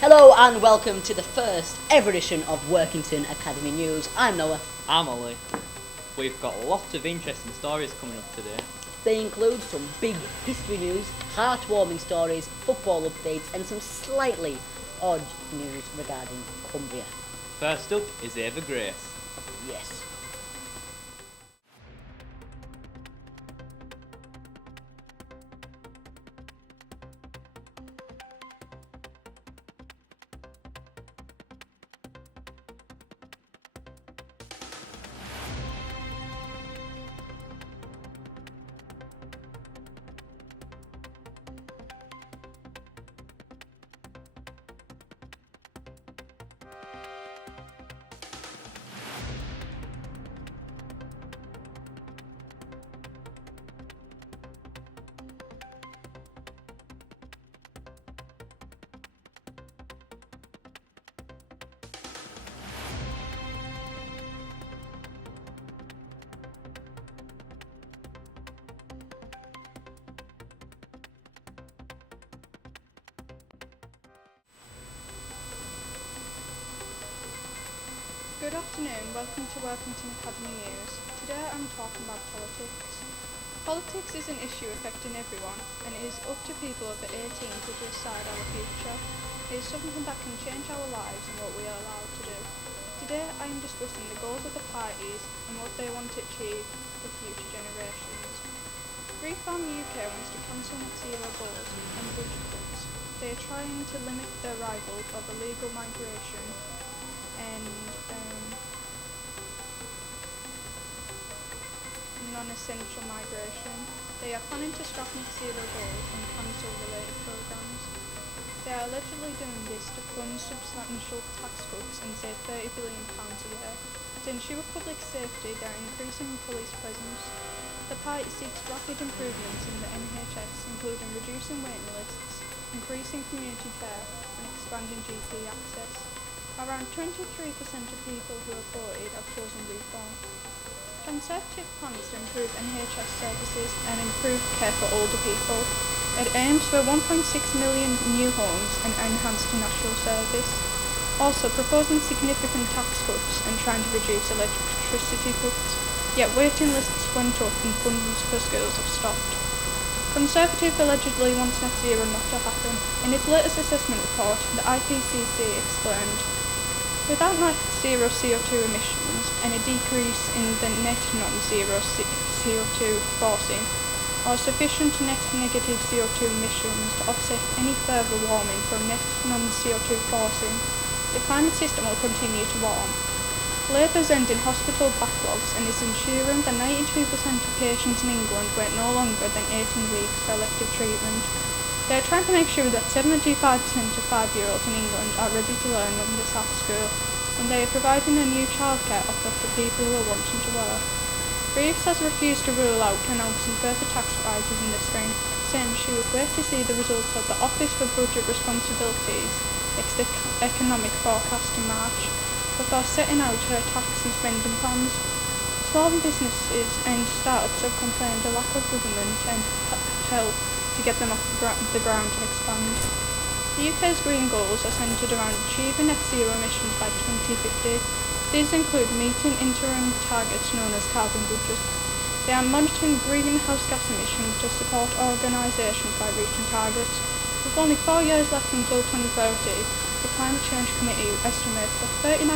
Hello and welcome to the first ever edition of Workington Academy News. I'm Noah. I'm Ollie. We've got lots of interesting stories coming up today. They include some big history news, heartwarming stories, football updates and some slightly odd news regarding Cumbria. First up is Ava Grace. Yes. Good afternoon, welcome to Workington Academy News. Today I'm talking about politics. Politics is an issue affecting everyone, and it is up to people over 18 to decide our future. It is something that can change our lives and what we are allowed to do. Today I am discussing the goals of the parties and what they want to achieve for future generations. Reform UK wants to cancel net zero goals and budget cuts. They are trying to limit their rivals of illegal migration and non-essential migration. They are planning to scrap net zero goals and cancel related programmes. They are allegedly doing this to fund substantial tax cuts and save £30 billion a year. To ensure public safety, they are increasing police presence. The party seeks rapid improvements in the NHS, including reducing waiting lists, increasing community care and expanding GP access. Around 23% of people who have voted have chosen reform. Conservative plans to improve NHS services and improve care for older people. It aims for 1.6 million new homes and enhanced national service. Also proposing significant tax cuts and trying to reduce electricity cuts. Yet waiting lists went up and funds for schools have stopped. Conservative allegedly wants net zero not to happen. In its latest assessment report, the IPCC explained, without net zero CO2 emissions and a decrease in the net non-zero CO2 forcing, or sufficient net negative CO2 emissions to offset any further warming from net non-CO2 forcing, the climate system will continue to warm. Labour's ending hospital backlogs and is ensuring that 92% of patients in England wait no longer than 18 weeks for elective treatment. They are trying to make sure that 75% of 5-year-olds in England are ready to learn when they start school, and they are providing a new childcare offer for people who are wanting to work. Reeves has refused to rule out announcing further tax rises in the spring, saying she would wait to see the results of the Office for Budget Responsibility's economic forecast in March, before setting out her tax and spending plans. Small businesses and startups have complained the lack of government and help to get them off the ground and expand. The UK's green goals are centred around achieving net zero emissions by 2050. These include meeting interim targets known as carbon budgets. They are monitoring greenhouse gas emissions to support organisations by reaching targets. With only 4 years left until 2030, the Climate Change Committee estimates that 39%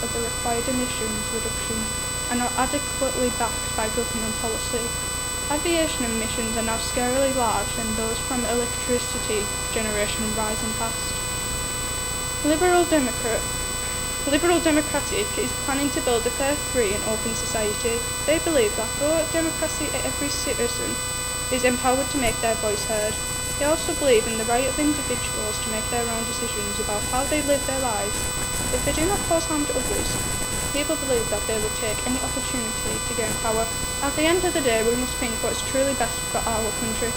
of the required emissions reductions are not adequately backed by government policy. Aviation emissions are now scarily large and those from electricity generation rising fast. Liberal Democratic is planning to build a fair, free and open society. They believe that through democracy every citizen is empowered to make their voice heard. They also believe in the right of individuals to make their own decisions about how they live their lives. If they do not cause harm to others, people believe that they will take any opportunity to gain power. At the end of the day, we must think what is truly best for our country.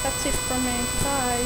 That's it from me. Bye.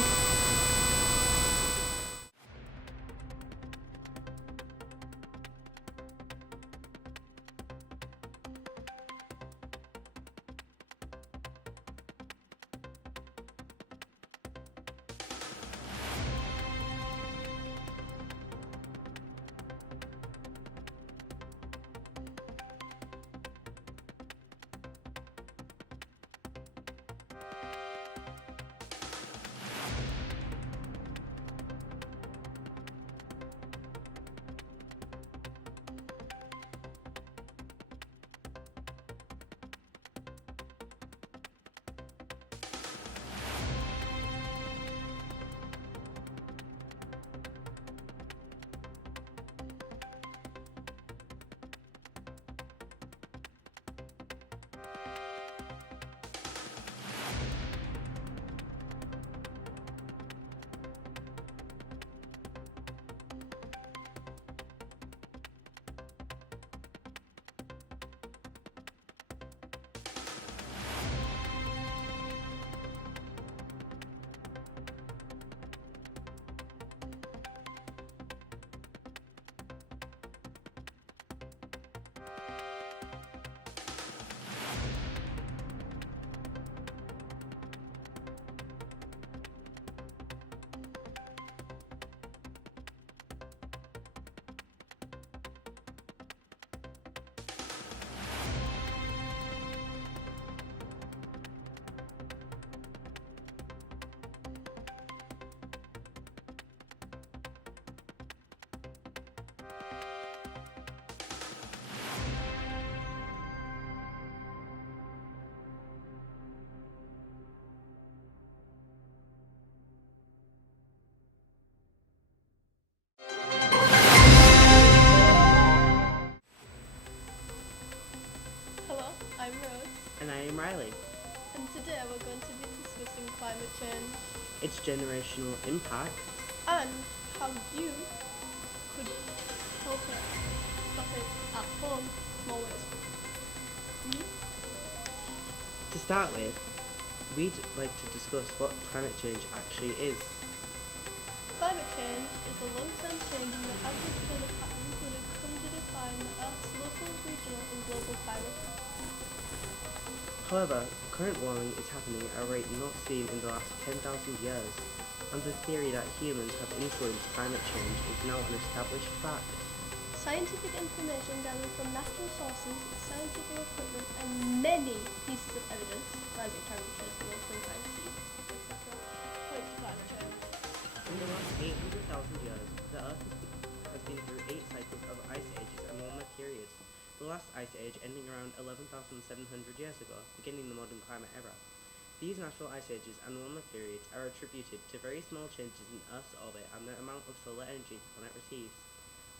its generational impact, and how you could help it stop it at home, small ways. to start with, we'd like to discuss what climate change actually is. Climate change is a long-term change in the average weather patterns that have come to define the Earth's local, regional and global climate. However, current warming is happening at a rate not seen in the last 10,000 years, and the theory that humans have influenced climate change is now an established fact. Scientific information gathered from natural sources, scientific equipment and many pieces of evidence, rising temperatures, warming seas, etc., point to climate change. In the last 800,000 years, the Earth has been through 8 cycles of ice ages and warmer periods, the last ice age ending around 11,700 years ago, beginning the modern climate era. These natural ice ages and warmer periods are attributed to very small changes in Earth's orbit and the amount of solar energy the planet receives.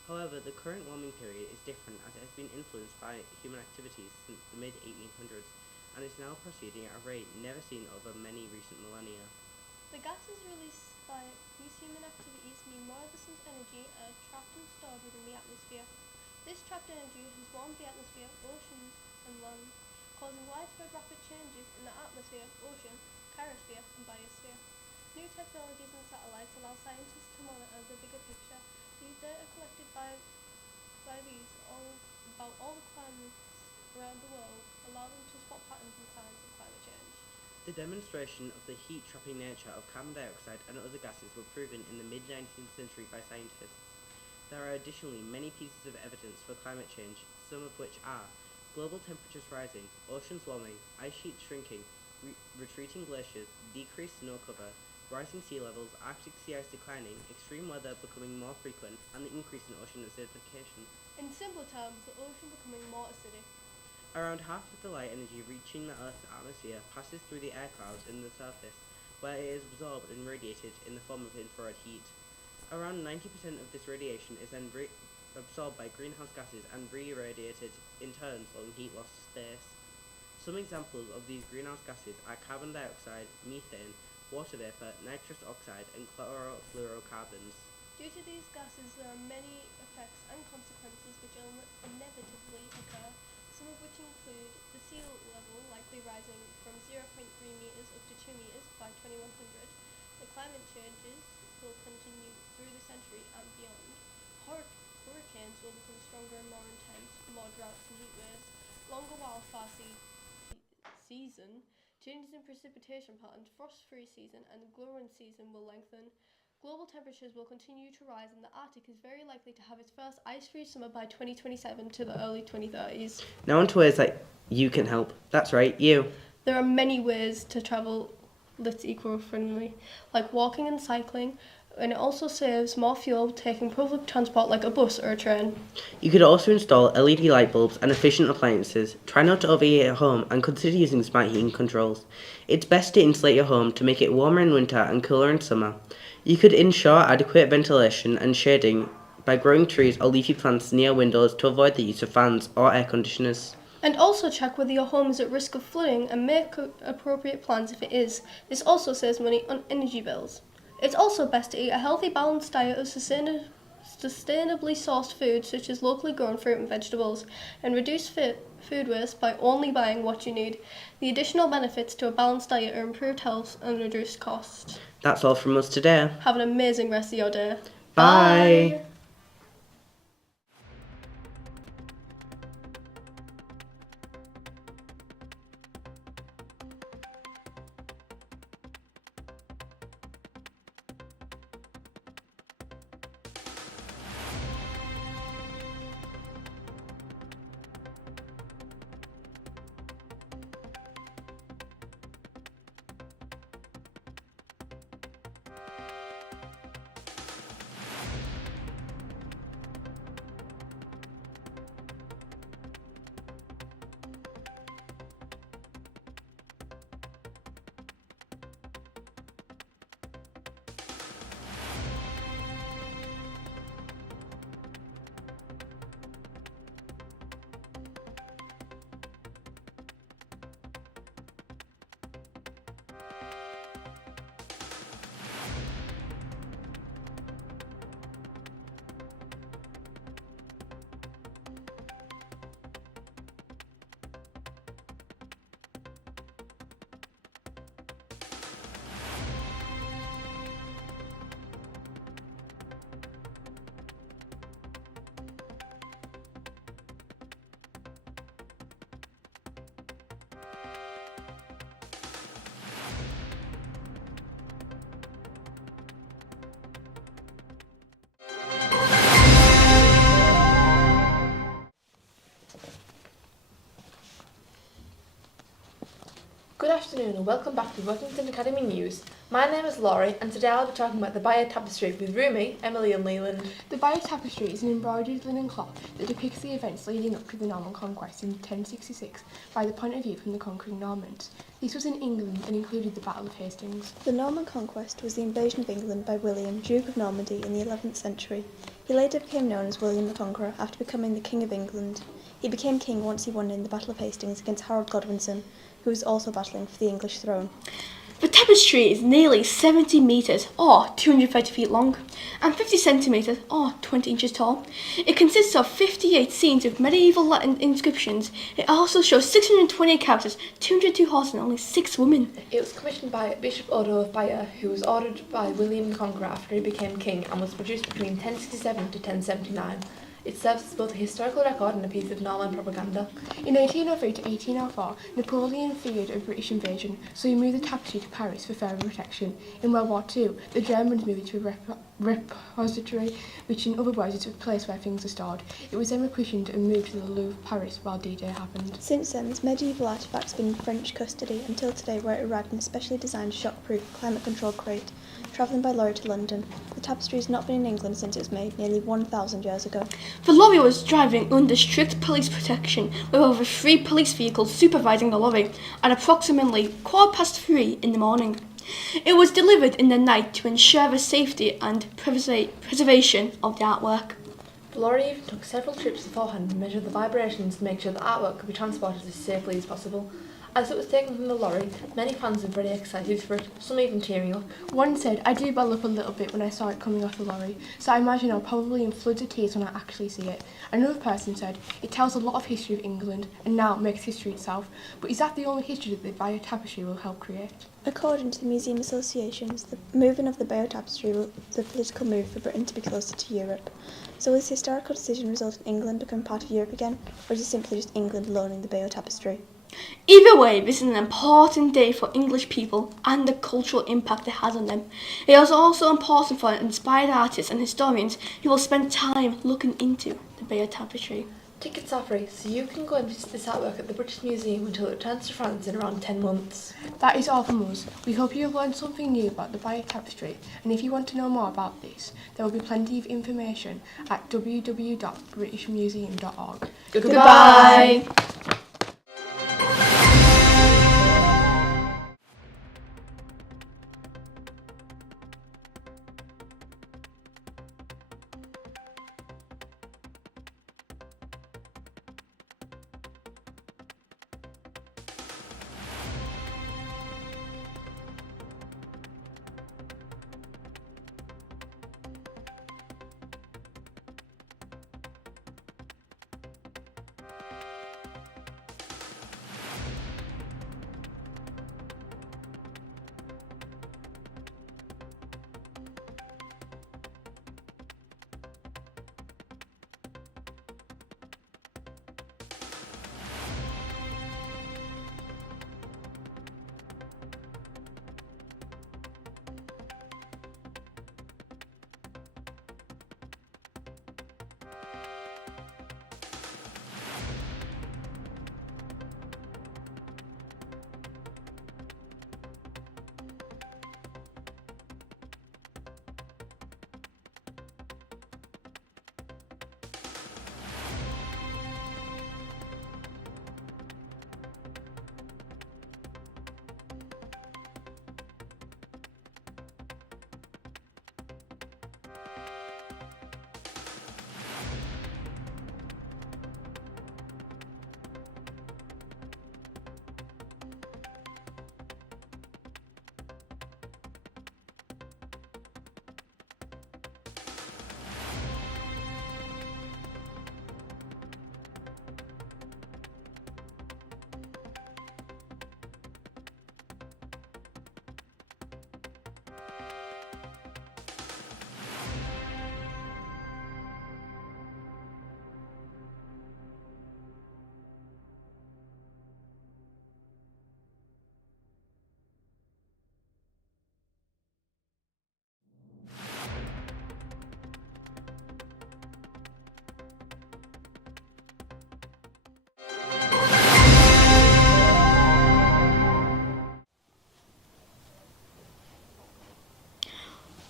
However, the current warming period is different as it has been influenced by human activities since the mid-1800s and is now proceeding at a rate never seen over many recent millennia. The gases released by these human activities mean more of the sun's energy are trapped and stored within the atmosphere. This trapped energy has warmed the atmosphere, oceans and land, causing widespread rapid changes in the atmosphere, ocean, cryosphere and biosphere. New technologies and satellites allow scientists to monitor the bigger picture. These data collected by these about all the climates around the world allow them to spot patterns and signs of climate change. The demonstration of the heat-trapping nature of carbon dioxide and other gases were proven in the mid-19th century by scientists. There are additionally many pieces of evidence for climate change, some of which are global temperatures rising, oceans warming, ice sheets shrinking, retreating glaciers, decreased snow cover, rising sea levels, Arctic sea ice declining, extreme weather becoming more frequent, and the increase in ocean acidification. In simple terms, the ocean becoming more acidic. Around half of the light energy reaching the Earth's atmosphere passes through the air clouds in the surface, where it is absorbed and radiated in the form of infrared heat. Around 90% of this radiation is then absorbed by greenhouse gases and re-irradiated, in turn slowing heat loss to space. Some examples of these greenhouse gases are carbon dioxide, methane, water vapor, nitrous oxide, and chlorofluorocarbons. Due to these gases, there are many effects and consequences which inevitably occur, some of which include the sea level likely rising from 0.3 meters up to 2 meters by 2100. The climate changes will continue through the century and beyond. Hurricanes will become stronger and more intense, more droughts and heat waves, longer wildfire season, changes in precipitation patterns, frost-free season and the growing season will lengthen. Global temperatures will continue to rise and the Arctic is very likely to have its first ice-free summer by 2027 to the early 2030s. Now on to ways that you can help. That's right, you. There are many ways to travel that's eco-friendly, like walking and cycling, and it also saves more fuel taking public transport like a bus or a train. You could also install LED light bulbs and efficient appliances. Try not to overheat at home and consider using smart heating controls. It's best to insulate your home to make it warmer in winter and cooler in summer. You could ensure adequate ventilation and shading by growing trees or leafy plants near windows to avoid the use of fans or air conditioners. And also check whether your home is at risk of flooding and make appropriate plans if it is. This also saves money on energy bills. It's also best to eat a healthy, balanced diet of sustainably sourced food such as locally grown fruit and vegetables, and reduce food waste by only buying what you need. The additional benefits to a balanced diet are improved health and reduced costs. That's all from us today. Have an amazing rest of your day. Bye. Bye. afternoon and welcome back to Workington Academy News. My name is Laurie and today I'll be talking about the Bayeux Tapestry with Rumi, Emily and Leland. The Bayeux Tapestry is an embroidered linen cloth that depicts the events leading up to the Norman conquest in 1066 by the point of view from the conquering Normans. This was in England and included the Battle of Hastings. The Norman conquest was the invasion of England by William, Duke of Normandy, in the 11th century. He later became known as William the Conqueror after becoming the King of England. He became king once he won in the Battle of Hastings against Harold Godwinson, who was also battling for the English throne. The tapestry is nearly 70 metres or 230 feet long and 50 centimetres or 20 inches tall. It consists of 58 scenes with medieval Latin inscriptions. It also shows 628 characters, 202 horses and only 6 women. It was commissioned by Bishop Odo of Bayeux, who was ordered by William the Conqueror after he became king and was produced between 1067 to 1079. It serves as both a historical record and a piece of Norman propaganda. In 1803 to 1804, Napoleon feared a British invasion, so he moved the tapestry to Paris for further protection. In World War II, the Germans moved it to a repository, which in other words is a place where things are stored. It was then requisitioned and moved to the Louvre, Paris, while D-Day happened. Since then, this medieval artefact has been in French custody until today, where it arrived in a specially designed shockproof, climate-controlled crate, travelling by lorry to London. The tapestry has not been in England since it was made nearly 1,000 years ago. The lorry was driving under strict police protection, with over 3 police vehicles supervising the lorry at approximately 3:15 in the morning. It was delivered in the night to ensure the safety and preservation of the artwork. The lorry even took several trips beforehand to measure the vibrations to make sure the artwork could be transported as safely as possible. As it was taken from the lorry, many fans were very excited for it, some even tearing up. One said, "I do well up a little bit when I saw it coming off the lorry, so I imagine I'll probably in floods of tears when I actually see it." Another person said, "It tells a lot of history of England and now makes history itself, but is that the only history that the Bayeux Tapestry will help create?" According to the museum associations, the moving of the Bayeux Tapestry was a political move for Britain to be closer to Europe. So will this historical decision result in England becoming part of Europe again, or is it simply just England loaning the Bayeux Tapestry? Either way, this is an important day for English people and the cultural impact it has on them. It is also important for inspired artists and historians who will spend time looking into the Bayeux Tapestry. Tickets are free, so you can go and visit this artwork at the British Museum until it returns to France in around 10 months. That is all from us. We hope you have learned something new about the Bayeux Tapestry, and if you want to know more about this, there will be plenty of information at www.britishmuseum.org. Goodbye!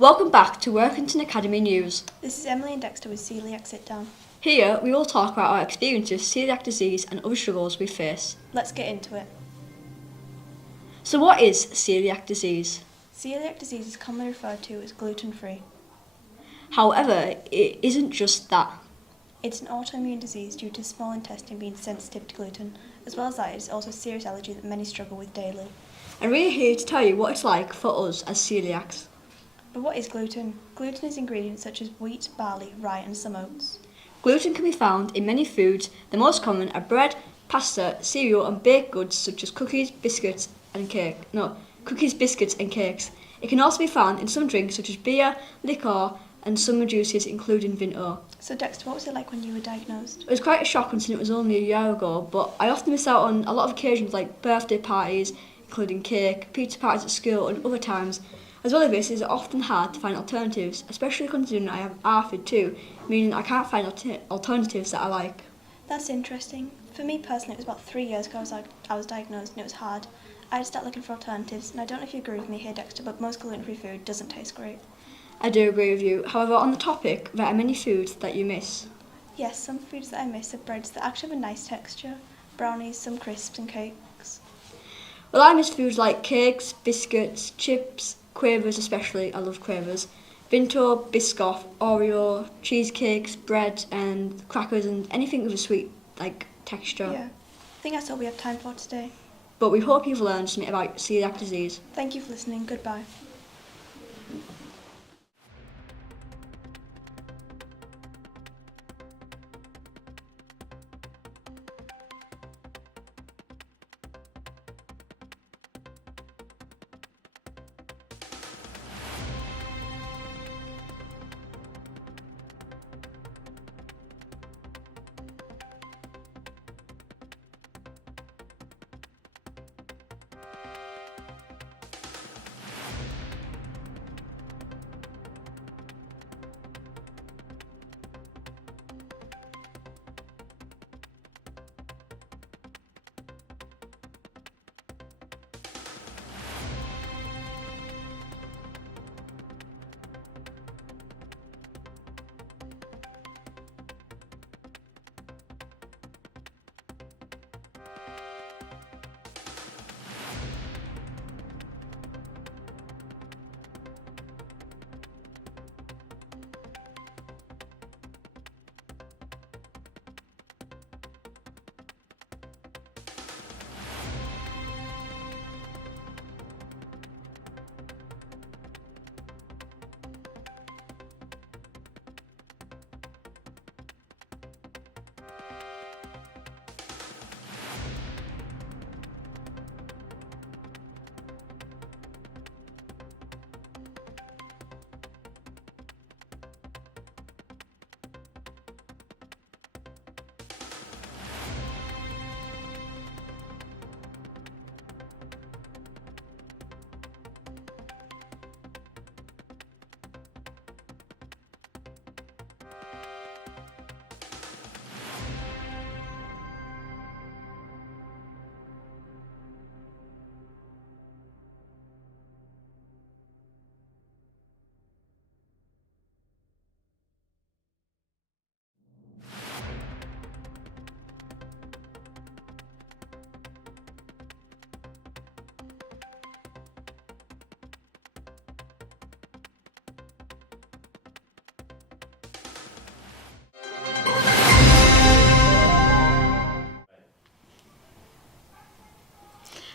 Welcome back to Workington Academy News. This is Emily and Dexter with Celiac Sit Down. Here we will talk about our experiences with celiac disease and other struggles we face. Let's get into it. So what is celiac disease? Celiac disease is commonly referred to as gluten-free. However, it isn't just that. It's an autoimmune disease due to small intestine being sensitive to gluten. As well as that, it's also a serious allergy that many struggle with daily. And we're here to tell you what it's like for us as celiacs. But what is gluten? Gluten is ingredients such as wheat, barley, rye and some oats. Gluten can be found in many foods. The most common are bread, pasta, cereal and baked goods such as cookies, biscuits and cakes. It can also be found in some drinks such as beer, liquor and some juices including Vimto. So Dexter, what was it like when you were diagnosed? It was quite a shock considering it was only a year ago, but I often miss out on a lot of occasions like birthday parties, including cake, pizza parties at school and other times. As well as this, it's often hard to find alternatives, especially considering I have ARFID too, meaning I can't find alternatives that I like. That's interesting. For me personally, it was about 3 years ago I was diagnosed and it was hard. I had to start looking for alternatives, and I don't know if you agree with me here, Dexter, but most gluten-free food doesn't taste great. I do agree with you. However, on the topic, there are many foods that you miss. Yes, some foods that I miss are breads that actually have a nice texture, brownies, some crisps and cakes. Well, I miss foods like cakes, biscuits, chips, quavers especially, I love quavers, Vimto, Biscoff, Oreo, cheesecakes, bread and crackers and anything with a sweet texture. Yeah, I think that's all we have time for today. But we hope you've learned something about celiac disease. Thank you for listening. Goodbye.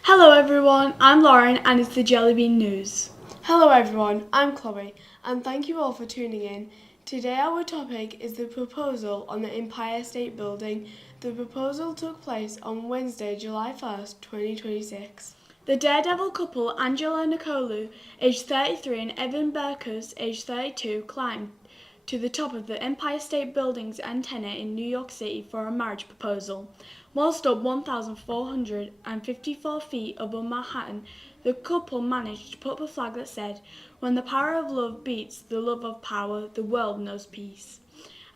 Hello everyone, I'm Lauren and it's the Jelly Bean News. Hello everyone, I'm Chloe and thank you all for tuning in. Today our topic is the proposal on the Empire State Building. The proposal took place on Wednesday, July 1st, 2026. The daredevil couple Angela Nicolu, aged 33, and Evan Berkus, aged 32, climbed to the top of the Empire State Building's antenna in New York City for a marriage proposal. Whilst up 1,454 feet above Manhattan, the couple managed to put up a flag that said, "When the power of love beats the love of power, the world knows peace."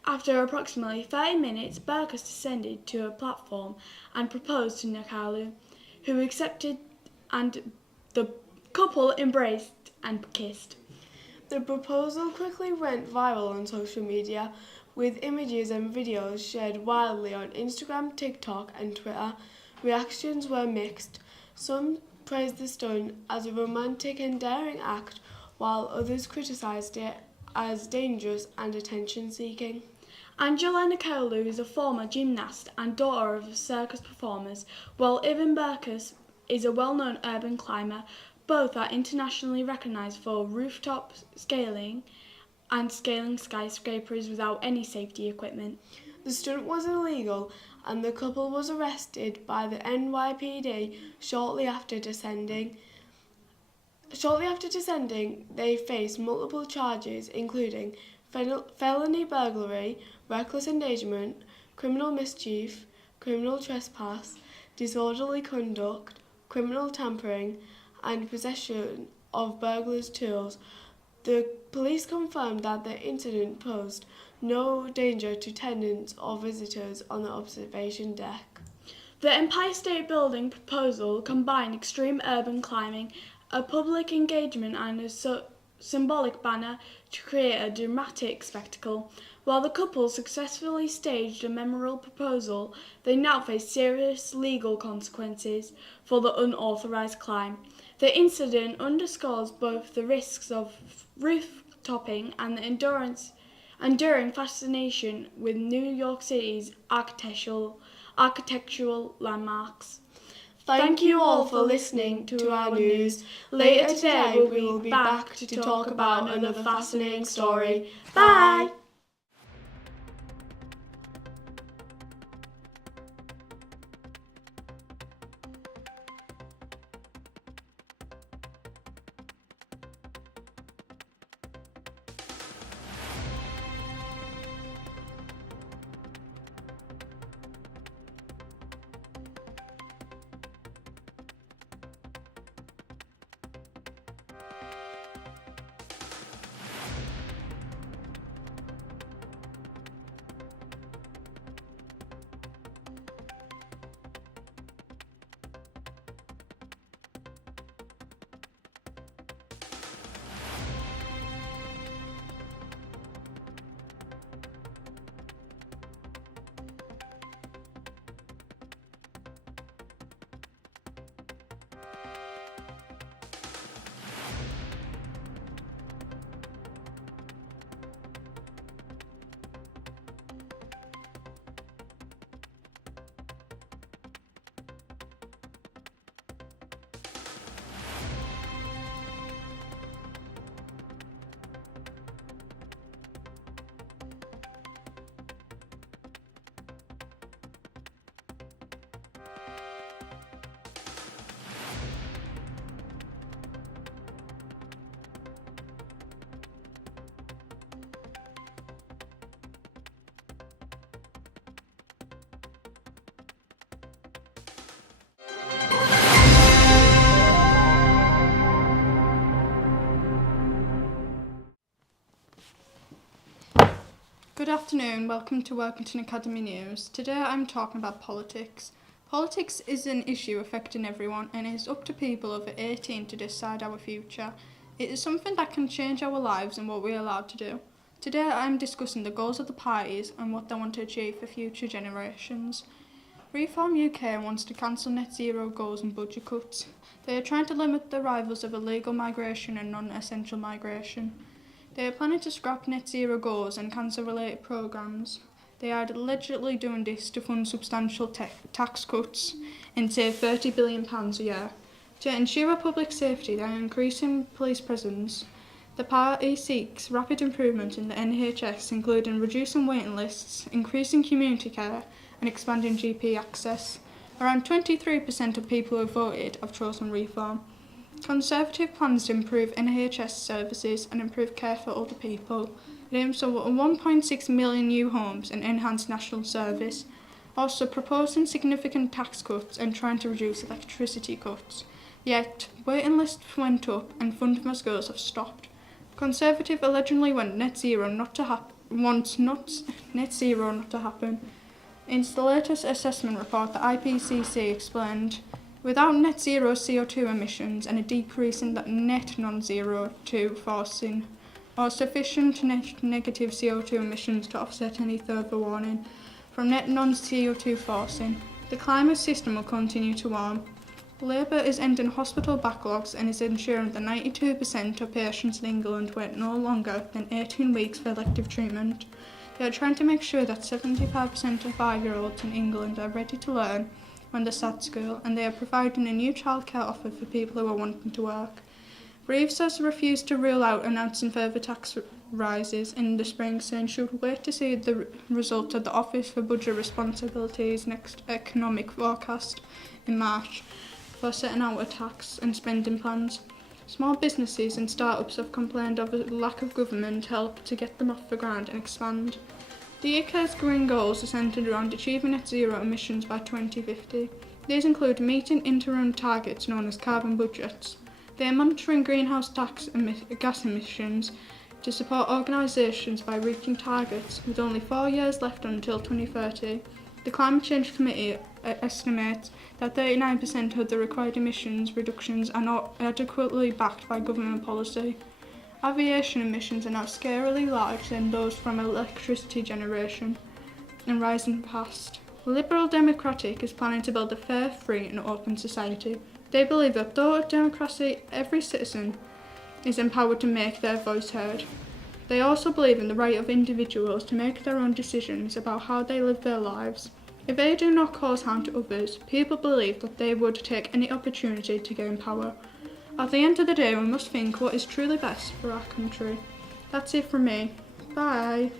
After approximately 30 minutes, Berkus descended to a platform and proposed to Nicolu, who accepted, and the couple embraced and kissed. The proposal quickly went viral on social media, with images and videos shared wildly on Instagram, TikTok and Twitter. Reactions were mixed. Some praised the stunt as a romantic and daring act, while others criticised it as dangerous and attention-seeking. Angela Nicolou is a former gymnast and daughter of circus performers, while Ivan Berkus is a well-known urban climber. Both are internationally recognised for rooftop scaling and scaling skyscrapers without any safety equipment. The stunt was illegal and the couple was arrested by the NYPD shortly after descending. They faced multiple charges including felony burglary, reckless endangerment, criminal mischief, criminal trespass, disorderly conduct, criminal tampering, and possession of burglars' tools. The police confirmed that the incident posed no danger to tenants or visitors on the observation deck. The Empire State Building proposal combined extreme urban climbing, a public engagement and a symbolic banner to create a dramatic spectacle. While the couple successfully staged a memorable proposal, they now face serious legal consequences for the unauthorised climb. The incident underscores both the risks of roof-topping and the enduring fascination with New York City's architectural landmarks. Thank you all for listening to our news. Later today we will be back to talk about another fascinating story. Bye! Good afternoon, welcome to Workington Academy News. Today I'm talking about politics. Politics is an issue affecting everyone and it is up to people over 18 to decide our future. It is something that can change our lives and what we are allowed to do. Today I'm discussing the goals of the parties and what they want to achieve for future generations. Reform UK wants to cancel net zero goals and budget cuts. They are trying to limit the arrivals of illegal migration and non-essential migration. They are planning to scrap net zero goals and cancer-related programmes. They are allegedly doing this to fund substantial tax cuts and save £30 billion a year. To ensure public safety and increasing police presence, the party seeks rapid improvement in the NHS, including reducing waiting lists, increasing community care and expanding GP access. Around 23% of people who voted have chosen reform. Conservative plans to improve NHS services and improve care for older people. It aims for 1.6 million new homes and enhanced national service, also proposing significant tax cuts and trying to reduce electricity cuts. Yet, waiting lists went up and funding for schools have stopped. Conservative allegedly want net zero not to happen. In the latest assessment report, the IPCC explained, without net zero CO2 emissions and a decrease in the net non-zero to forcing or sufficient negative CO2 emissions to offset any further warning from net non-CO2 forcing. The climate system will continue to warm. Labour is ending hospital backlogs and is ensuring that 92% of patients in England wait no longer than 18 weeks for elective treatment. They are trying to make sure that 75% of 5-year-olds in England are ready to learn when they start school, and they are providing a new childcare offer for people who are wanting to work. Reeves has refused to rule out announcing further tax rises in the spring, saying she would wait to see the result of the Office for Budget Responsibility's next economic forecast in March for setting out a tax and spending plans. Small businesses and start-ups have complained of a lack of government help to get them off the ground and expand. The UK's green goals are centred around achieving net zero emissions by 2050. These include meeting interim targets known as carbon budgets. They are monitoring greenhouse gas emissions to support organisations by reaching targets with only 4 years left until 2030. The Climate Change Committee estimates that 39% of the required emissions reductions are not adequately backed by government policy. Aviation emissions are now scarily larger than those from electricity generation and rising fast. Liberal Democratic is planning to build a fair, free and open society. They believe that through democracy, every citizen is empowered to make their voice heard. They also believe in the right of individuals to make their own decisions about how they live their lives. If they do not cause harm to others, people believe that they would take any opportunity to gain power. At the end of the day, we must think what is truly best for our country. That's it from me. Bye.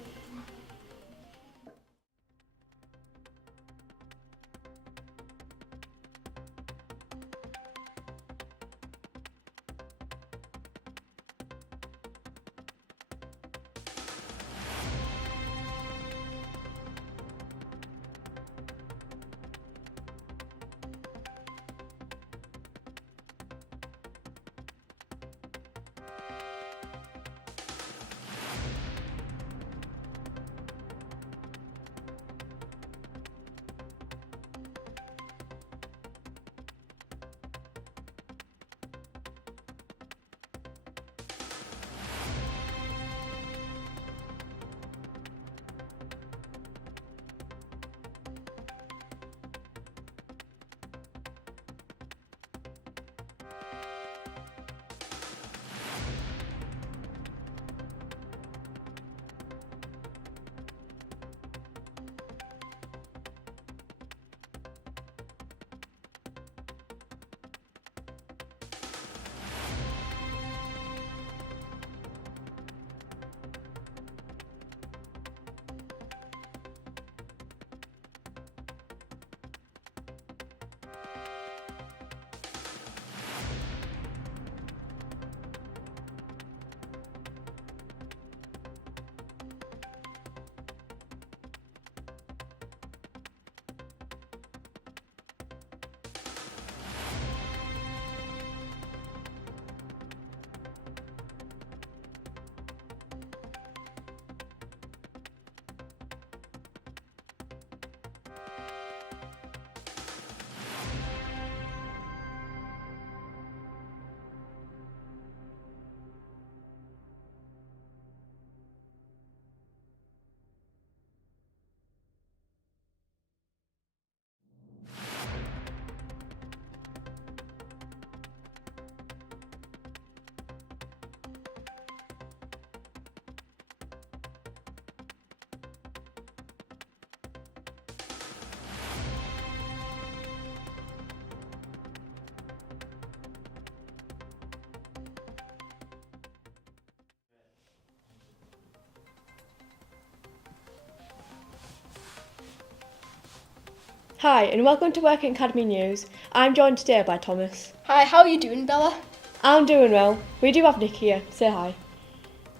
Hi and welcome to Workington Academy News. I'm joined today by Thomas. Hi, how are you doing, Bella? I'm doing well. We do have Nick here. Say hi.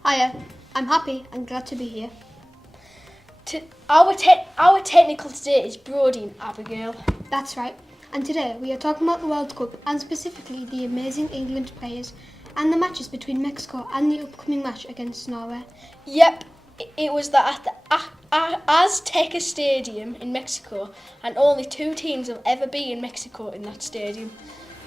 Hiya, I'm happy and glad to be here. Our technical today is Brodie and Abigail. That's right, and today we are talking about the World Cup and specifically the amazing England players and the matches between Mexico and the upcoming match against Norway. Yep, it was at the Azteca Stadium in Mexico, and only 2 teams have ever been in Mexico in that stadium.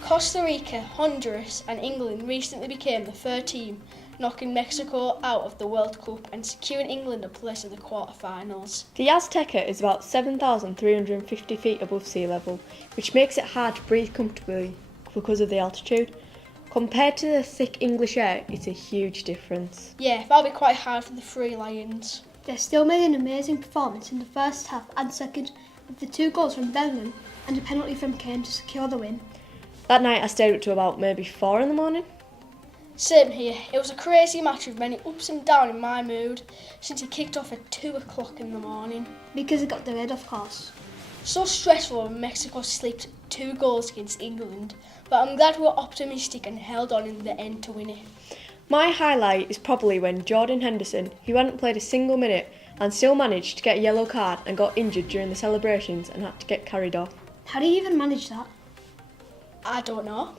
Costa Rica, Honduras and England recently became the 3rd team, knocking Mexico out of the World Cup and securing England a place in the quarter-finals. The Azteca is about 7,350 feet above sea level, which makes it hard to breathe comfortably because of the altitude. Compared to the thick English air, it's a huge difference. Yeah, that'll be quite hard for the Three Lions. They still made an amazing performance in the first half and second, with the 2 goals from Bellingham and a penalty from Kane to secure the win. That night I stayed up to about maybe 4 in the morning. Same here. It was a crazy match with many ups and downs in my mood since it kicked off at 2 o'clock in the morning. Because it got the red, of course. So stressful when Mexico slipped 2 goals against England, but I'm glad we were optimistic and held on in the end to win it. My highlight is probably when Jordan Henderson, who hadn't played a single minute and still managed to get a yellow card and got injured during the celebrations and had to get carried off. How do you even manage that? I don't know.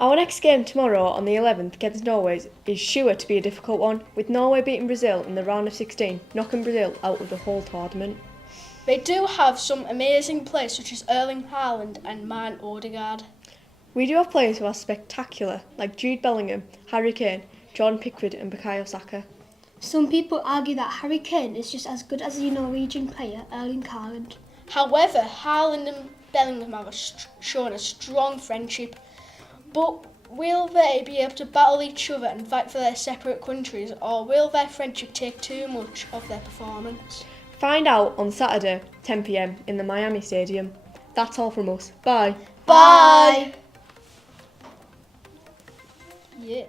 Our next game tomorrow on the 11th against Norway is sure to be a difficult one, with Norway beating Brazil in the round of 16, knocking Brazil out of the whole tournament. They do have some amazing players such as Erling Haaland and Martin Odegaard. We do have players who are spectacular, like Jude Bellingham, Harry Kane, Jordan Pickford and Bukayo Saka. Some people argue that Harry Kane is just as good as the Norwegian player Erling Haaland. However, Haaland and Bellingham have shown a strong friendship, but will they be able to battle each other and fight for their separate countries, or will their friendship take too much of their performance? Find out on Saturday, 10 p.m. in the Miami Stadium. That's all from us. Bye. Bye. Yeah.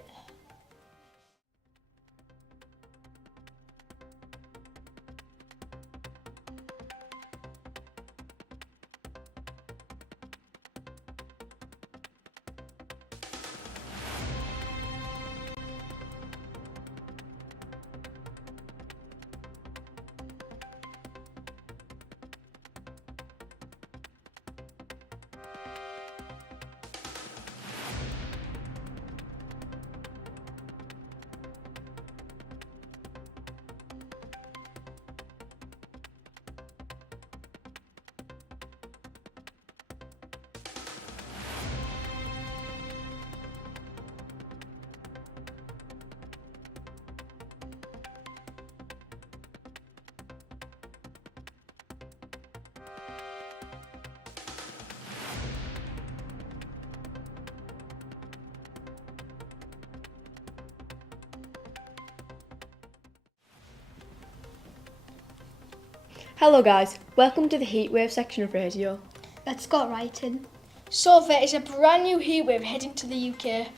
Hello guys, welcome to the Heatwave section of radio. Let's go right in. So there is a brand new heatwave heading to the UK.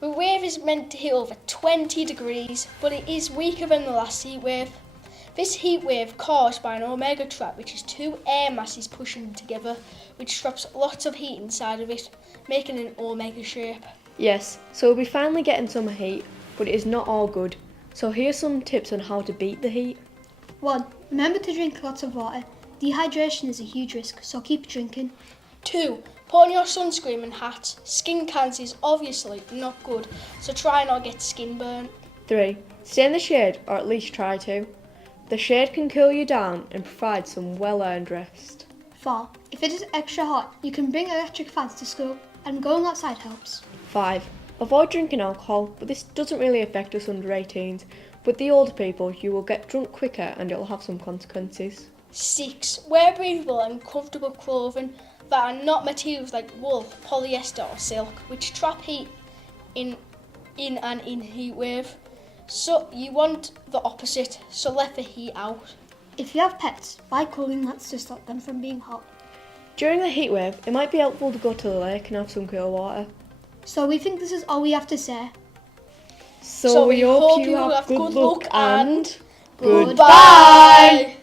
The wave is meant to hit over 20 degrees, but it is weaker than the last heatwave. This heatwave caused by an omega trap, which is 2 air masses pushing together, which traps lots of heat inside of it, making an omega shape. Yes, so we'll be finally getting summer heat, but it is not all good. So here's some tips on how to beat the heat. 1. Remember to drink lots of water. Dehydration is a huge risk, so keep drinking. 2. Put on your sunscreen and hat. Skin cancer is obviously not good, so try not to get skin burn. 3. Stay in the shade, or at least try to. The shade can cool you down and provide some well-earned rest. 4. If it is extra hot, you can bring electric fans to school, and going outside helps. 5. Avoid drinking alcohol, but this doesn't really affect us under 18s. With the older people, you will get drunk quicker and it'll have some consequences. 6. Wear breathable and comfortable clothing that are not materials like wool, polyester or silk, which trap heat in heat wave. So you want the opposite, so let the heat out. If you have pets, buy cooling mats to stop them from being hot. During the heatwave, it might be helpful to go to the lake and have some cool water. So we think this is all we have to say. So we hope you have good luck and goodbye!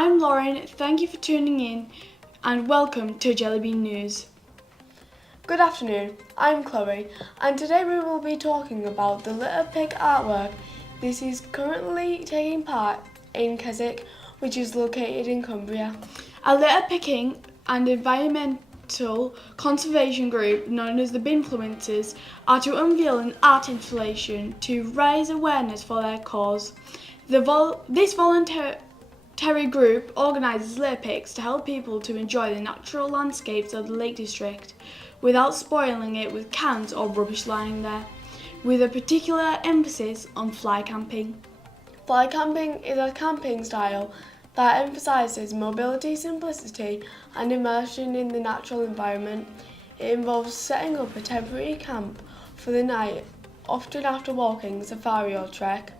I'm Lauren. Thank you for tuning in and welcome to Jellybean News. Good afternoon, I'm Chloe, and today we will be talking about the litter pick artwork. This is currently taking part in Keswick, which is located in Cumbria. A litter picking and environmental conservation group known as the Binfluencers are to unveil an art installation to raise awareness for their cause. This voluntary group organises litter picks to help people to enjoy the natural landscapes of the Lake District without spoiling it with cans or rubbish lying there, with a particular emphasis on fly camping. Fly camping is a camping style that emphasises mobility, simplicity and immersion in the natural environment. It involves setting up a temporary camp for the night, often after walking, safari or trek,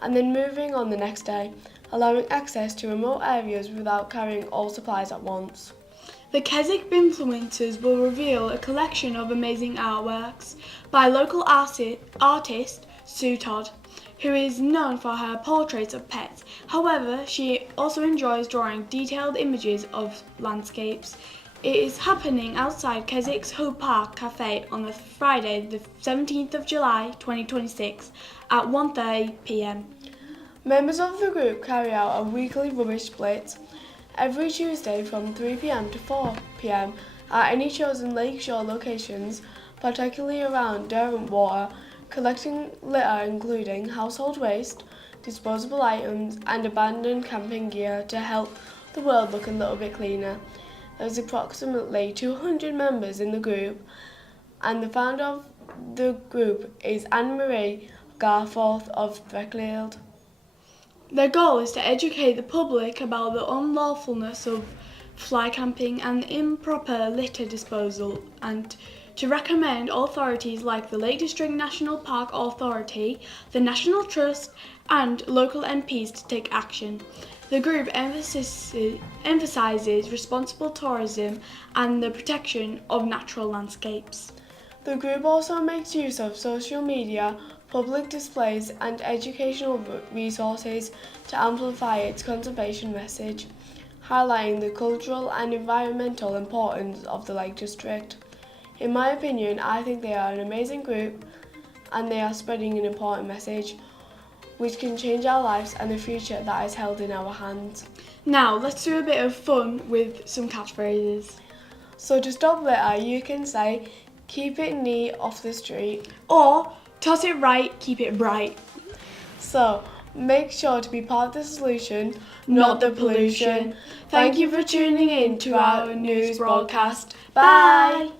and then moving on the next day, allowing access to remote areas without carrying all supplies at once. The Keswick Binfluencers will reveal a collection of amazing artworks by local artist Sue Todd, who is known for her portraits of pets. However, she also enjoys drawing detailed images of landscapes. It is happening outside Keswick's Hope Park Cafe on the Friday, the 17th of July 2026 at 1:30 p.m. Members of the group carry out a weekly rubbish split every Tuesday from 3 p.m. to 4 p.m. at any chosen lakeshore locations, particularly around Derwentwater, collecting litter including household waste, disposable items and abandoned camping gear to help the world look a little bit cleaner. There's approximately 200 members in the group, and the founder of the group is Anne-Marie Garforth of Threckfield. Their goal is to educate the public about the unlawfulness of fly camping and improper litter disposal, and to recommend authorities like the Lake District National Park Authority, the National Trust and local MPs to take action. The group emphasises responsible tourism and the protection of natural landscapes. The group also makes use of social media, public displays and educational resources to amplify its conservation message, highlighting the cultural and environmental importance of the Lake District. In my opinion, I think they are an amazing group and they are spreading an important message which can change our lives and the future that is held in our hands. Now, let's do a bit of fun with some catchphrases. So to stop litter, you can say, keep it neat off the street, or toss it right, keep it bright. So make sure to be part of the solution, not the pollution. Thank you for tuning in to our news broadcast. Bye!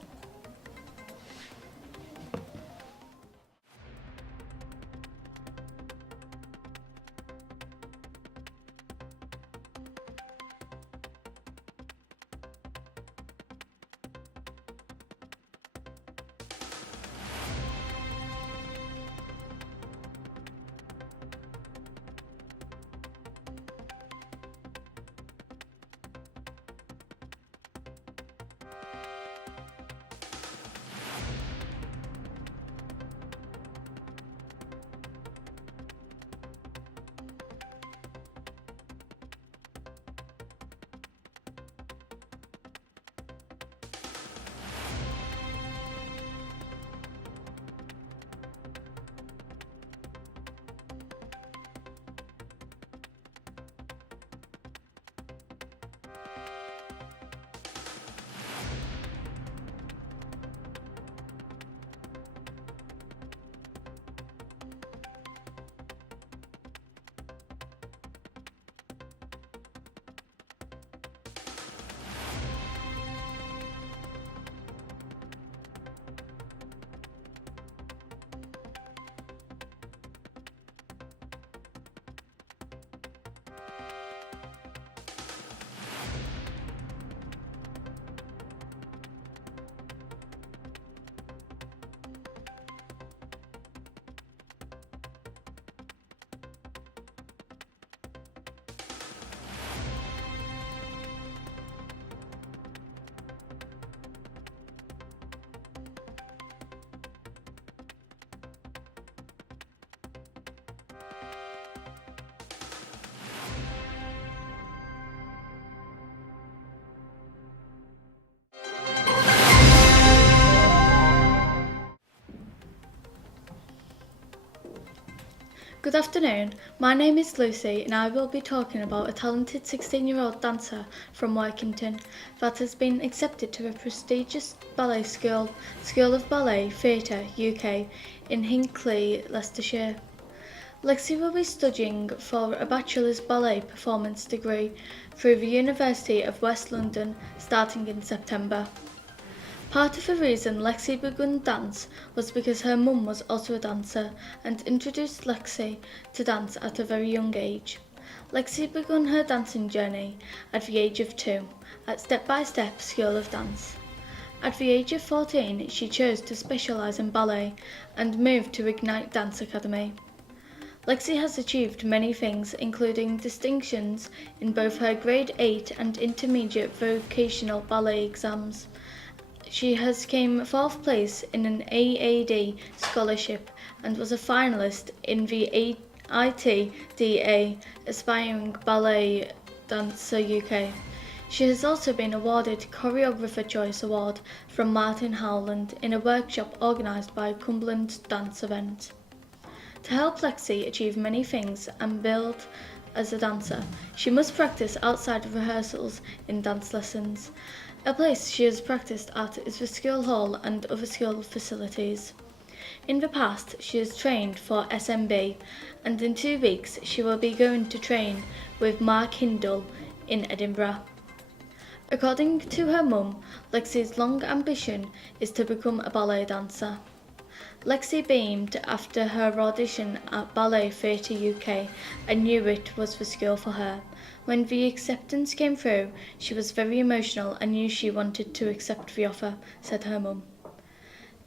Good afternoon, my name is Lucy and I will be talking about a talented 16-year-old dancer from Workington that has been accepted to a prestigious ballet school, School of Ballet Theatre UK in Hinckley, Leicestershire. Lexi will be studying for a Bachelor's Ballet Performance degree through the University of West London starting in September. Part of the reason Lexi began dance was because her mum was also a dancer and introduced Lexi to dance at a very young age. Lexi began her dancing journey at the age of 2 at Step by Step School of Dance. At the age of 14, she chose to specialise in ballet and moved to Ignite Dance Academy. Lexi has achieved many things, including distinctions in both her Grade 8 and Intermediate Vocational Ballet exams. She has came 4th place in an AAD scholarship and was a finalist in the ITDA Aspiring Ballet Dancer UK. She has also been awarded Choreographer Choice Award from Martin Howland in a workshop organised by Cumberland Dance Event. To help Lexi achieve many things and build as a dancer, she must practice outside of rehearsals in dance lessons. A place she has practiced at is the school hall and other school facilities. In the past, she has trained for SMB, and in 2 weeks she will be going to train with Mark Hindle in Edinburgh. According to her mum, Lexi's long ambition is to become a ballet dancer. Lexi beamed after her audition at Ballet Theatre UK and knew it was the school for her. When the acceptance came through, she was very emotional and knew she wanted to accept the offer, said her mum.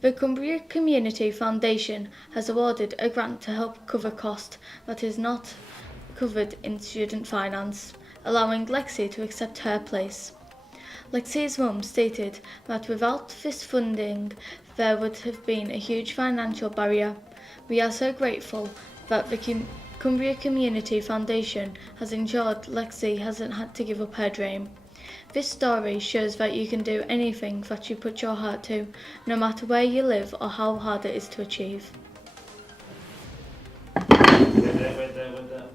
The Cumbria Community Foundation has awarded a grant to help cover cost that is not covered in student finance, allowing Lexi to accept her place. Lexi's mum stated that without this funding, there would have been a huge financial barrier. We are so grateful that the Cumbria Community Foundation has ensured Lexi hasn't had to give up her dream. This story shows that you can do anything that you put your heart to, no matter where you live or how hard it is to achieve. Wait there.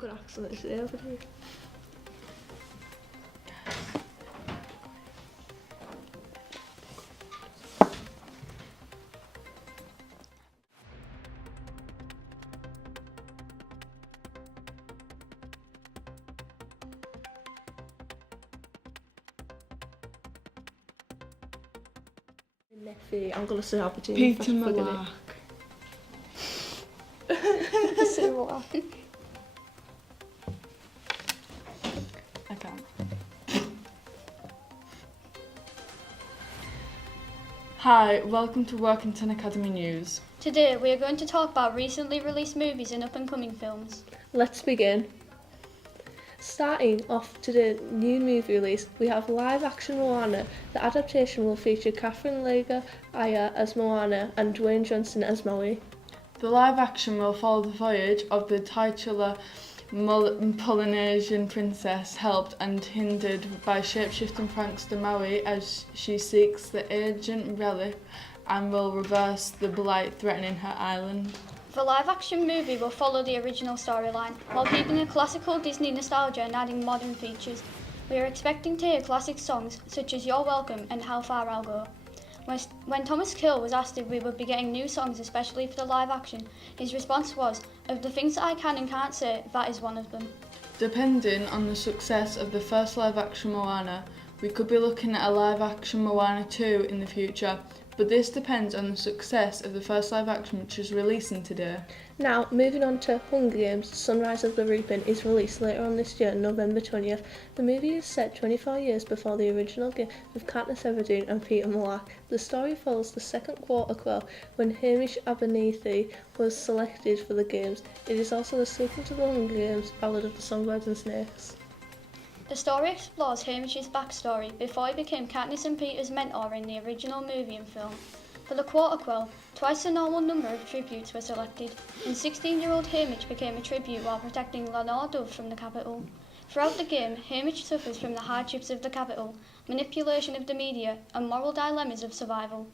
good accent today, haven't you? Neffy, I'm gonna say Aberdeen. Peter Forget it. Malak. Similar. I can't. Hi, welcome to Workington Academy News. Today we are going to talk about recently released movies and up-and-coming films. Let's begin. Starting off today's new movie release, we have live action Moana. The adaptation will feature Catherine Lega-Aya as Moana and Dwayne Johnson as Maui. The live action will follow the voyage of the titular Polynesian princess, helped and hindered by shape-shifting prankster Maui as she seeks the ancient relic and will reverse the blight threatening her island. The live-action movie will follow the original storyline, while keeping a classical Disney nostalgia and adding modern features. We are expecting to hear classic songs such as You're Welcome and How Far I'll Go. When Thomas Kill was asked if we would be getting new songs especially for the live action, his response was, "Of the things that I can and can't say, that is one of them." Depending on the success of the first live action Moana, we could be looking at a live action Moana 2 in the future, but this depends on the success of the first live action which is releasing today. Now, moving on to Hunger Games, Sunrise of the Reaping is released later on this year, November 20th. The movie is set 24 years before the original game with Katniss Everdeen and Peter Malak. The story follows the second quarter when Hamish Abernethy was selected for the games. It is also the sequel to the Hunger Games, Ballad of the Songbirds and Snakes. The story explores Hamish's backstory before he became Katniss and Peter's mentor in the original movie and film. For the quarterquell, twice the normal number of tributes were selected, and 16-year-old Hamish became a tribute while protecting Lenore Dove from the Capitol. Throughout the game, Hamish suffers from the hardships of the Capitol, manipulation of the media, and moral dilemmas of survival.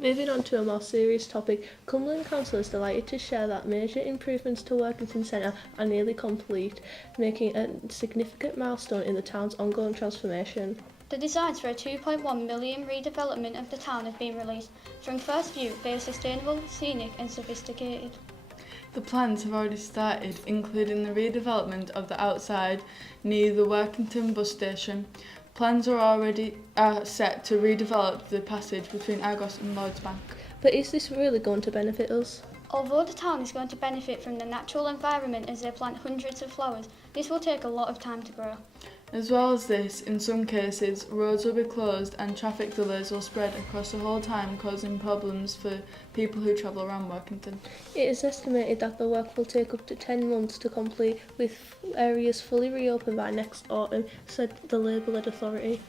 Moving on to a more serious topic, Cumberland Council is delighted to share that major improvements to Workington Centre are nearly complete, making a significant milestone in the town's ongoing transformation. The designs for a £2.1 million redevelopment of the town have been released. From first view, they are sustainable, scenic and sophisticated. The plans have already started, including the redevelopment of the outside near the Workington bus station. Plans are already set to redevelop the passage between Argos and Lloyds Bank. But is this really going to benefit us? Although the town is going to benefit from the natural environment as they plant hundreds of flowers, this will take a lot of time to grow. As well as this, in some cases, roads will be closed and traffic delays will spread across the whole time, causing problems for people who travel around Workington. It is estimated that the work will take up to 10 months to complete, with areas fully reopened by next autumn, said the Labour-led authority.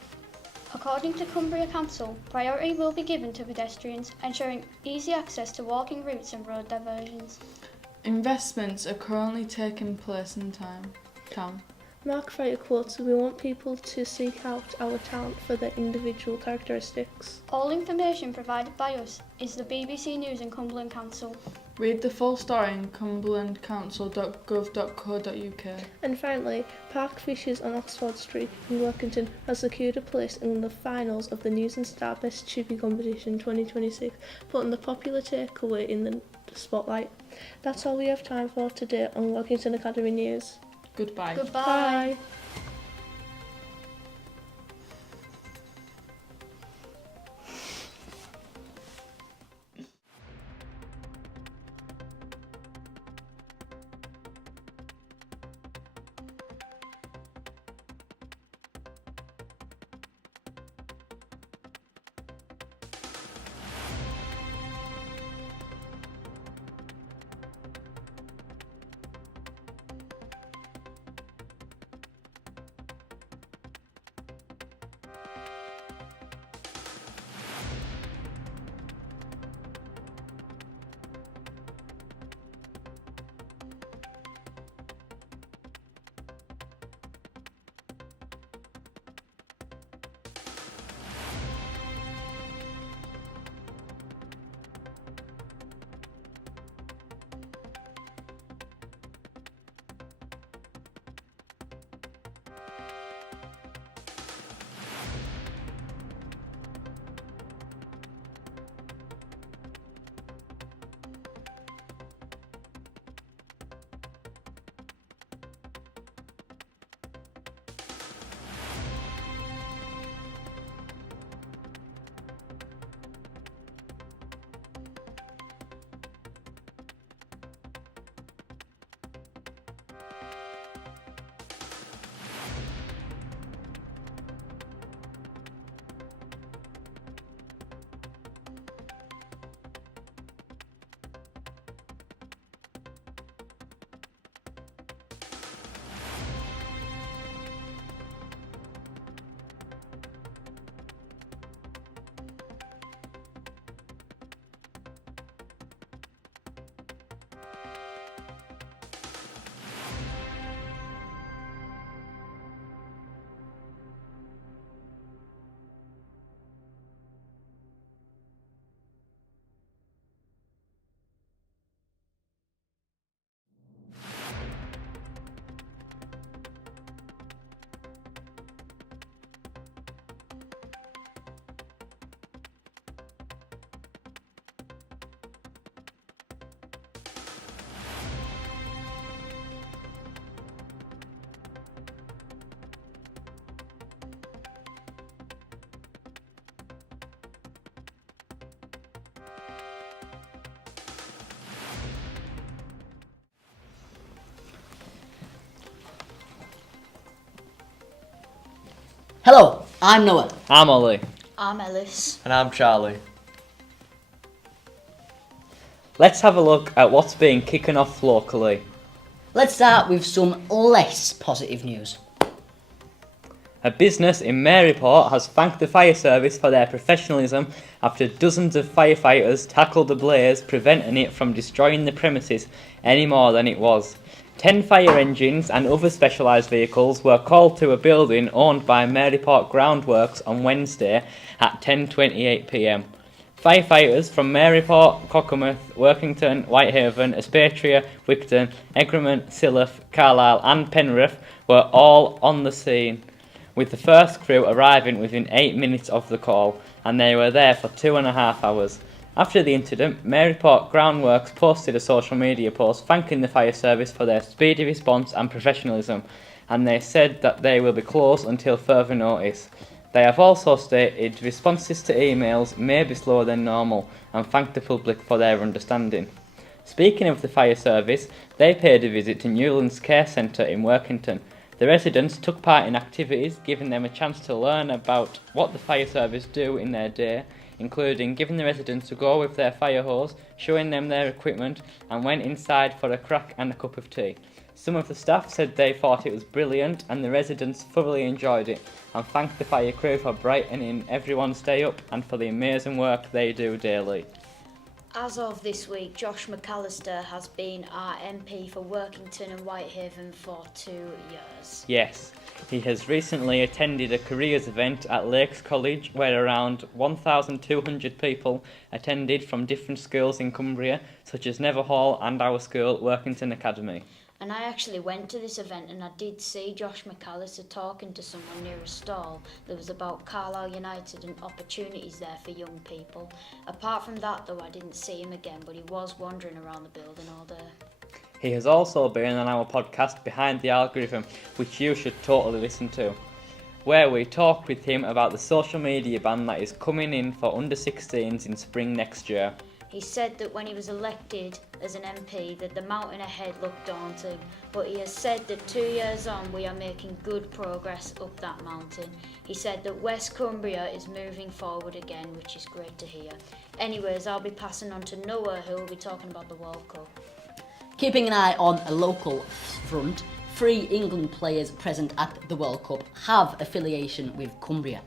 According to Cumbria Council, priority will be given to pedestrians, ensuring easy access to walking routes and road diversions. Investments are currently taking place in town. Mark Frater quotes, "We want people to seek out our town for their individual characteristics." All information provided by us is the BBC News and Cumberland Council. Read the full story on cumberlandcouncil.gov.co.uk. And finally, Park Fishers on Oxford Street in Workington has secured a place in the finals of the News and Star Best Chippy Competition 2026, putting the popular takeaway in the spotlight. That's all we have time for today on Workington Academy News. Goodbye. Goodbye. Bye. Hello, I'm Noah. I'm Ollie. I'm Ellis. And I'm Charlie. Let's have a look at what's been kicking off locally. Let's start with some less positive news. A business in Maryport has thanked the fire service for their professionalism after dozens of firefighters tackled the blaze, preventing it from destroying the premises any more than it was. 10 fire engines and other specialised vehicles were called to a building owned by Maryport Groundworks on Wednesday at 10:28 p.m. Firefighters from Maryport, Cockermouth, Workington, Whitehaven, Espatria, Wigton, Egremont, Silloth, Carlisle and Penrith were all on the scene, with the first crew arriving within 8 minutes of the call, and they were there for 2.5 hours. After the incident, Maryport Groundworks posted a social media post thanking the fire service for their speedy response and professionalism, and they said that they will be closed until further notice. They have also stated responses to emails may be slower than normal and thanked the public for their understanding. Speaking of the fire service, they paid a visit to Newlands Care Centre in Workington. The residents took part in activities, giving them a chance to learn about what the fire service do in their day, including giving the residents a go with their fire hose, showing them their equipment, and went inside for a crack and a cup of tea. Some of the staff said they thought it was brilliant and the residents thoroughly enjoyed it, and thanked the fire crew for brightening everyone's day up and for the amazing work they do daily. As of this week, Josh McAllister has been our MP for Workington and Whitehaven for 2 years. Yes, he has recently attended a careers event at Lakes College where around 1,200 people attended from different schools in Cumbria, such as Never Hall and our school, Workington Academy. And I actually went to this event and I did see Josh McAllister talking to someone near a stall that was about Carlisle United and opportunities there for young people. Apart from that though, I didn't see him again, but he was wandering around the building all day. He has also been on our podcast Behind the Algorithm, which you should totally listen to, where we talked with him about the social media ban that is coming in for under 16s in spring next year. He said that when he was elected as an MP that the mountain ahead looked daunting, but he has said that 2 years on we are making good progress up that mountain. He said that West Cumbria is moving forward again, which is great to hear. Anyways, I'll be passing on to Noah, who will be talking about the World Cup. Keeping an eye on a local front, 3 England players present at the World Cup have affiliation with Cumbria.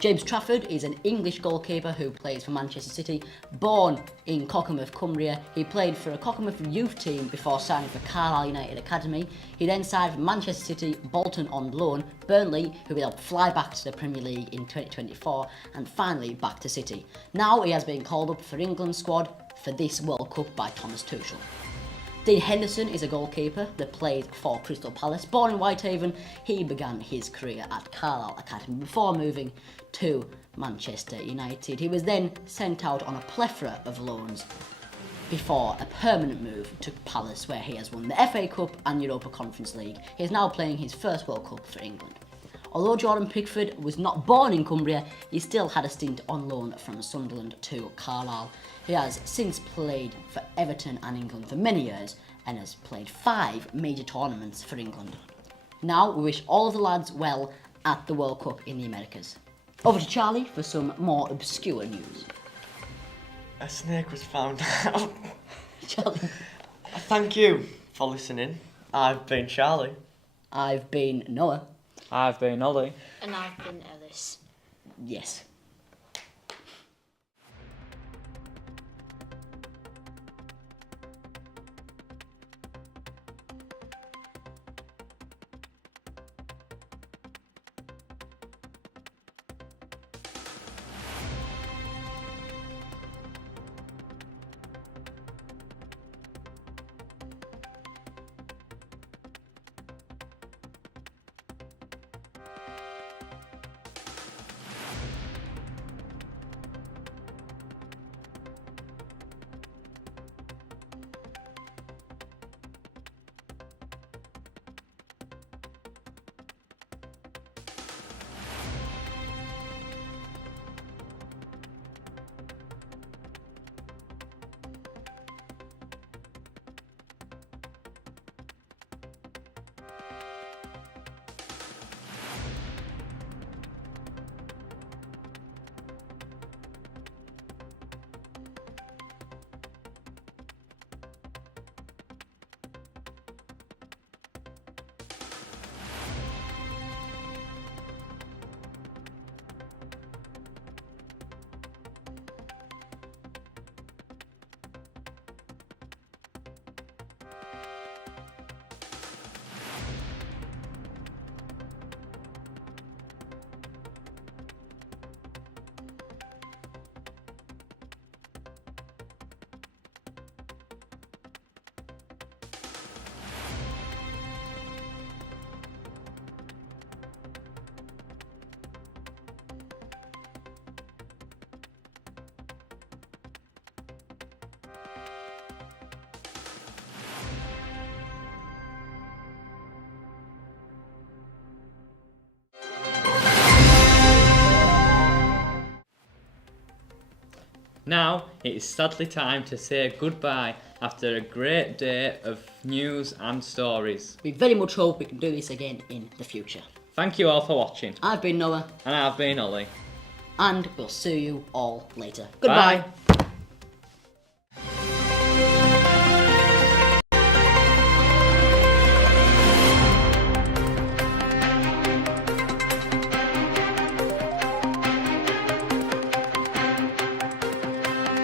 James Trafford is an English goalkeeper who plays for Manchester City. Born in Cockermouth, Cumbria, he played for a Cockermouth youth team before signing for Carlisle United Academy. He then signed for Manchester City, Bolton on loan, Burnley, who will fly back to the Premier League in 2024, and finally back to City. Now he has been called up for England squad for this World Cup by Thomas Tuchel. Dean Henderson is a goalkeeper that played for Crystal Palace. Born in Whitehaven, he began his career at Carlisle Academy before moving to Manchester United. He was then sent out on a plethora of loans before a permanent move to Palace, where he has won the FA Cup and Europa Conference League. He is now playing his first World Cup for England. Although Jordan Pickford was not born in Cumbria, he still had a stint on loan from Sunderland to Carlisle. He has since played for Everton and England for many years and has played 5 major tournaments for England. Now we wish all of the lads well at the World Cup in the Americas. Over to Charlie for some more obscure news. A snake was found out. Charlie. Thank you for listening. I've been Charlie. I've been Noah. I've been Ollie. And I've been Ellis. Yes. Now it is sadly time to say goodbye after a great day of news and stories. We very much hope we can do this again in the future. Thank you all for watching. I've been Noah. And I've been Ollie. And we'll see you all later. Goodbye. Bye.